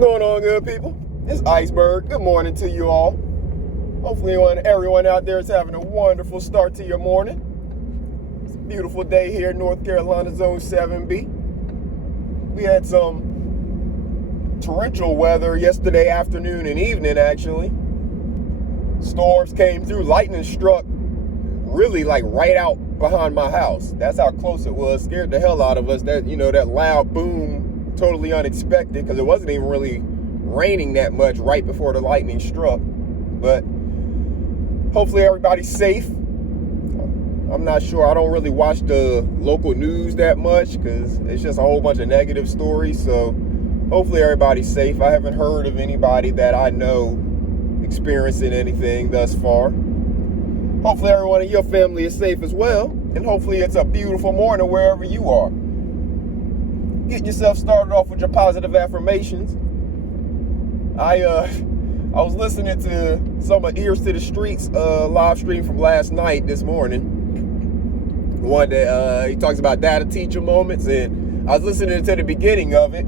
going on, good people? It's Iceberg. Good morning to you all. Hopefully everyone out there is having a wonderful start to your morning. It's a beautiful day here in North Carolina, Zone 7B. We had some torrential weather yesterday afternoon and evening, actually. Storms came through. Lightning struck really like right out behind my house. That's how close it was. Scared the hell out of us. That loud boom, totally unexpected, because it wasn't even really raining that much right before the lightning struck. But hopefully everybody's safe. I'm not sure. I don't really watch the local news that much because it's just a whole bunch of negative stories. So hopefully everybody's safe. I haven't heard of anybody that I know experiencing anything thus far. Hopefully everyone in your family is safe as well. And hopefully it's a beautiful morning wherever you are. Get yourself started off with your positive affirmations. I was listening to some of Ears to the Streets live stream from last night, this morning. One that he talks about data teacher moments, and I was listening to the beginning of it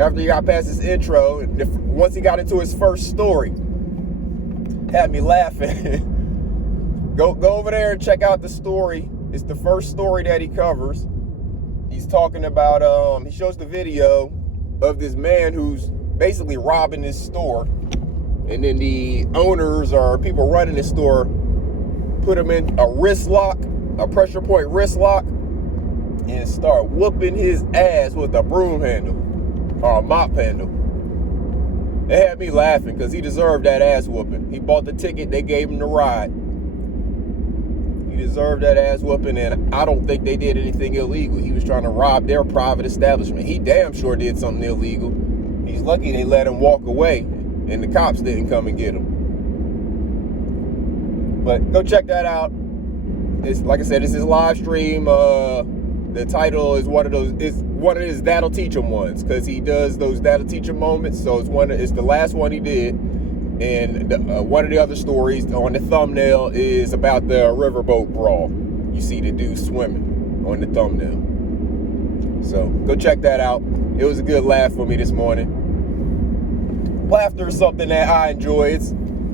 after he got past his intro. And once he got into his first story, had me laughing. Go over there and check out the story. It's the first story that he covers. He's talking about, he shows the video of this man who's basically robbing this store. And then the owners or people running the store put him in a wrist lock, a pressure point wrist lock, and start whooping his ass with a broom handle or a mop handle. It had me laughing because he deserved that ass whooping. He bought the ticket, they gave him the ride. He deserved that ass whooping, and I don't think they did anything illegal. He was trying to rob their private establishment. He damn sure did something illegal. He's lucky they let him walk away and the cops didn't come and get him. But go check that out. It's, like I said, it's his live stream. The title is one of his That'll Teach Him ones, because he does those That'll Teach Him moments. So it's the last one he did. And one of the other stories on the thumbnail is about the riverboat brawl. You see the dude swimming on the thumbnail. So go check that out. It was a good laugh for me this morning. Laughter is something that I enjoy.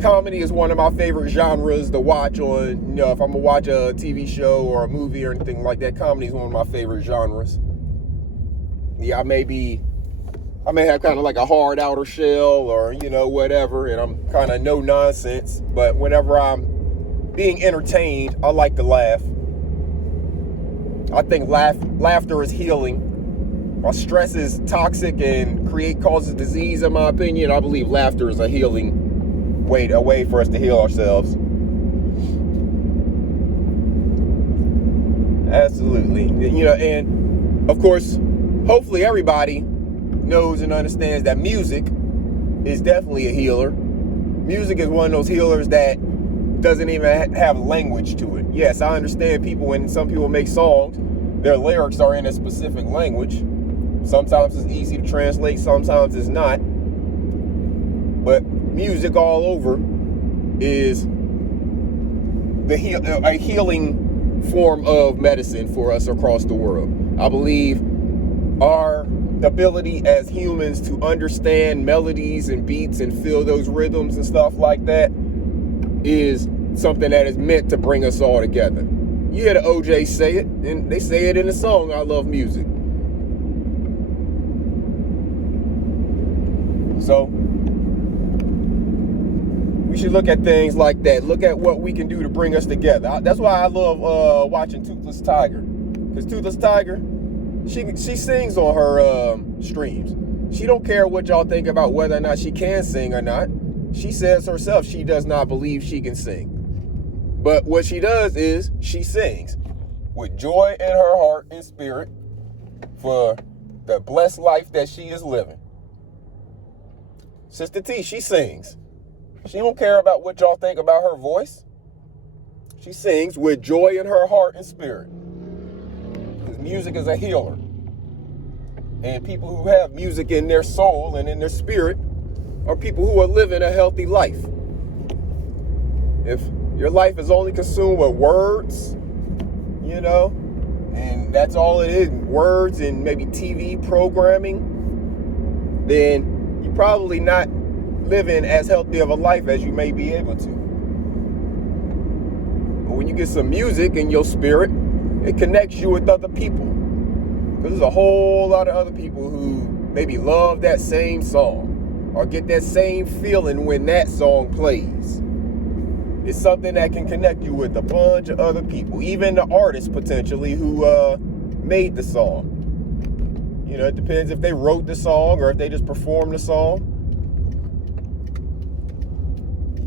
Comedy is one of my favorite genres to watch on, if I'm gonna watch a TV show or a movie or anything like that. Comedy is one of my favorite genres. Yeah, I may have kind of like a hard outer shell or, whatever, and I'm kind of no nonsense. But whenever I'm being entertained, I like to laugh. I think laughter is healing. While stress is toxic and causes disease, in my opinion, I believe laughter is a healing way for us to heal ourselves. Absolutely. And of course, hopefully everybody knows and understands that music is definitely a healer. Music is one of those healers that doesn't even have language to it. Yes, I understand when some people make songs, their lyrics are in a specific language. Sometimes it's easy to translate, sometimes it's not. But music all over is a healing form of medicine for us across the world. I believe our ability as humans to understand melodies and beats and feel those rhythms and stuff like that is something that is meant to bring us all together. You hear the OJ say it, and they say it in the song, I Love Music. So we should look at things like that. Look at what we can do to bring us together. That's why I love watching Toothless Tiger. Because Toothless Tiger, she sings on her streams. She don't care what y'all think about whether or not she can sing or not. She says herself she does not believe she can sing. But what she does is she sings with joy in her heart and spirit for the blessed life that she is living. Sister T, she sings. She don't care about what y'all think about her voice. She sings with joy in her heart and spirit. Because music is a healer. And people who have music in their soul and in their spirit are people who are living a healthy life. If your life is only consumed with words, and that's all it is, words and maybe TV programming, then you're probably not living as healthy of a life as you may be able to. But when you get some music in your spirit, it connects you with other people. Because there's a whole lot of other people who maybe love that same song or get that same feeling when that song plays. It's something that can connect you with a bunch of other people, even the artist potentially who made the song. You know, it depends if they wrote the song or if they just performed the song.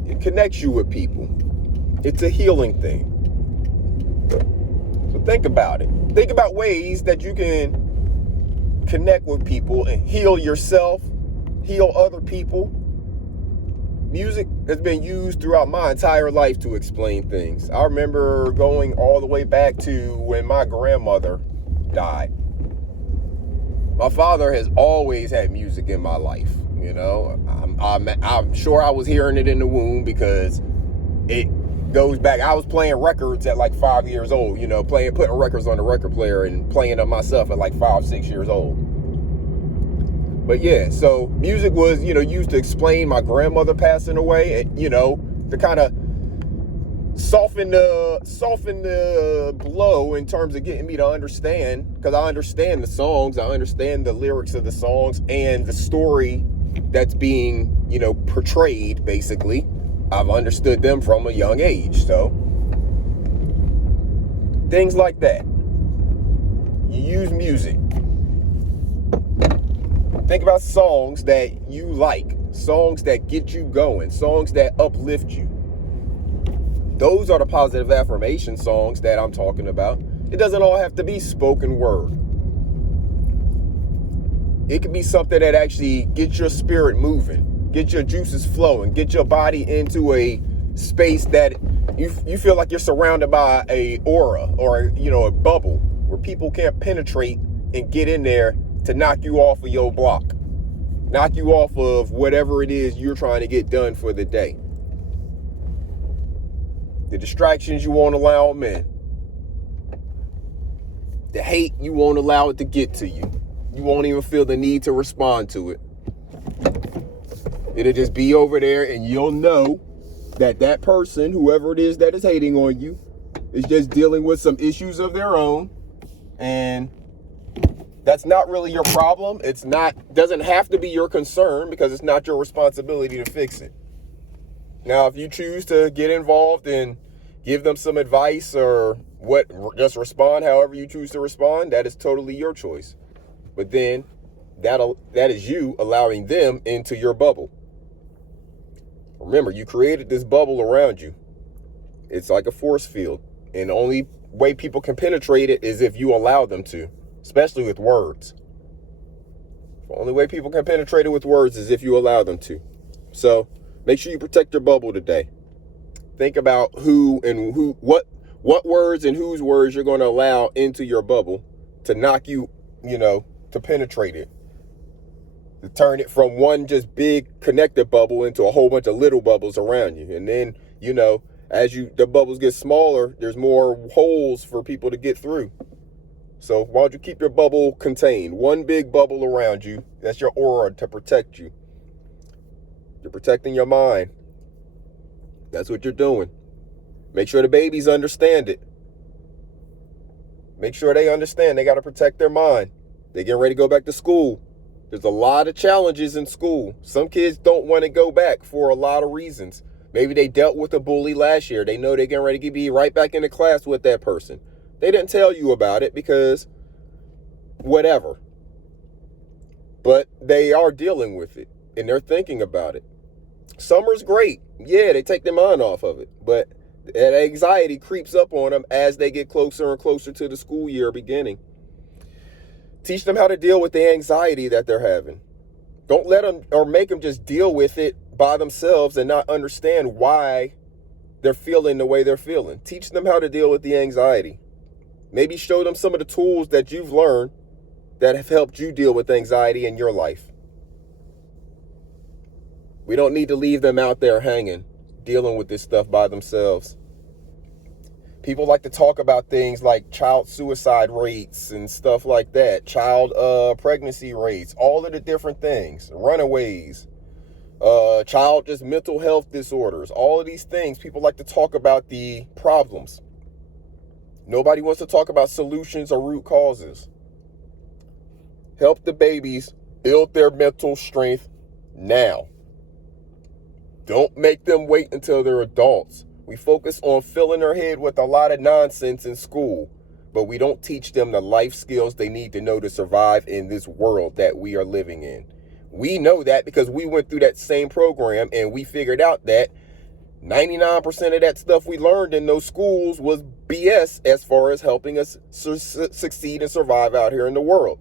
It connects you with people. It's a healing thing. So think about it. Think about ways that you can connect with people and heal yourself, heal other people. Music has been used throughout my entire life to explain things. I remember going all the way back to when my grandmother died. My father has always had music in my life. You know, I'm sure I was hearing it in the womb because it goes back. I was playing records at like 5 years old, you know, putting records on the record player and playing them myself at like 5, 6 years old. But yeah, so music was, you know, used to explain my grandmother passing away, and, you know, to kind of soften the blow in terms of getting me to understand, because I understand the songs, I understand the lyrics of the songs and the story that's being, you know, portrayed, basically. I've understood them from a young age, so things like that. You use music. Think about songs that you like, songs that get you going, songs that uplift you. Those are the positive affirmation songs that I'm talking about. It doesn't all have to be spoken word. It could be something that actually gets your spirit moving, get your juices flowing, get your body into a space that you feel like you're surrounded by a aura or, you know, a bubble where people can't penetrate and get in there to knock you off of your block, knock you off of whatever it is you're trying to get done for the day. The distractions you won't allow them in. The hate, you won't allow it to get to you. You won't even feel the need to respond to it. It'll just be over there and you'll know that that person, whoever it is that is hating on you, is just dealing with some issues of their own, and that's not really your problem. Doesn't have to be your concern because it's not your responsibility to fix it. Now, if you choose to get involved and give them some advice or just respond however you choose to respond, that is totally your choice. But then that is you allowing them into your bubble. Remember, you created this bubble around you. It's like a force field. And the only way people can penetrate it is if you allow them to, especially with words. The only way people can penetrate it with words is if you allow them to. So make sure you protect your bubble today. Think about what words and whose words you're going to allow into your bubble to knock you, to penetrate it. To turn it from one just big connected bubble into a whole bunch of little bubbles around you. And then, as the bubbles get smaller, there's more holes for people to get through. So why don't you keep your bubble contained? One big bubble around you. That's your aura to protect you. You're protecting your mind. That's what you're doing. Make sure the babies understand it. Make sure they understand they got to protect their mind. They're getting ready to go back to school. There's a lot of challenges in school. Some kids don't want to go back for a lot of reasons. Maybe they dealt with a bully last year. They know they're getting ready to be right back into class with that person. They didn't tell you about it because whatever. But they are dealing with it and they're thinking about it. Summer's great. Yeah, they take their mind off of it. But that anxiety creeps up on them as they get closer and closer to the school year beginning. Teach them how to deal with the anxiety that they're having. Don't let them or make them just deal with it by themselves and not understand why they're feeling the way they're feeling. Teach them how to deal with the anxiety. Maybe show them some of the tools that you've learned that have helped you deal with anxiety in your life. We don't need to leave them out there hanging, dealing with this stuff by themselves. People like to talk about things like child suicide rates and stuff like that, child pregnancy rates, all of the different things, runaways, child just mental health disorders, all of these things. People like to talk about the problems. Nobody wants to talk about solutions or root causes. Help the babies build their mental strength now. Don't make them wait until they're adults. We focus on filling their head with a lot of nonsense in school, but we don't teach them the life skills they need to know to survive in this world that we are living in. We know that because we went through that same program and we figured out that 99% of that stuff we learned in those schools was BS as far as helping us succeed and survive out here in the world.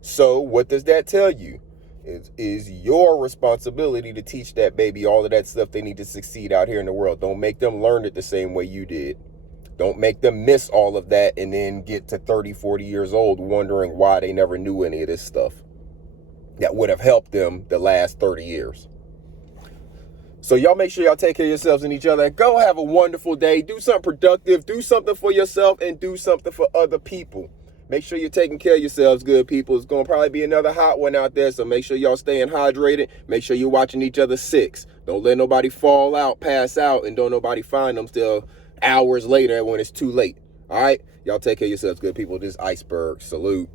So what does that tell you? It is your responsibility to teach that baby all of that stuff they need to succeed out here in the world. Don't make them learn it the same way you did. Don't make them miss all of that and then get to 30, 40 years old wondering why they never knew any of this stuff that would have helped them the last 30 years. So y'all make sure y'all take care of yourselves and each other. Go have a wonderful day. Do something productive. Do something for yourself and do something for other people. Make sure you're taking care of yourselves, good people. It's going to probably be another hot one out there, so make sure y'all staying hydrated. Make sure you're watching each other's six. Don't let nobody fall out, pass out, and don't nobody find them till hours later when it's too late. All right? Y'all take care of yourselves, good people. This is Iceberg. Salute.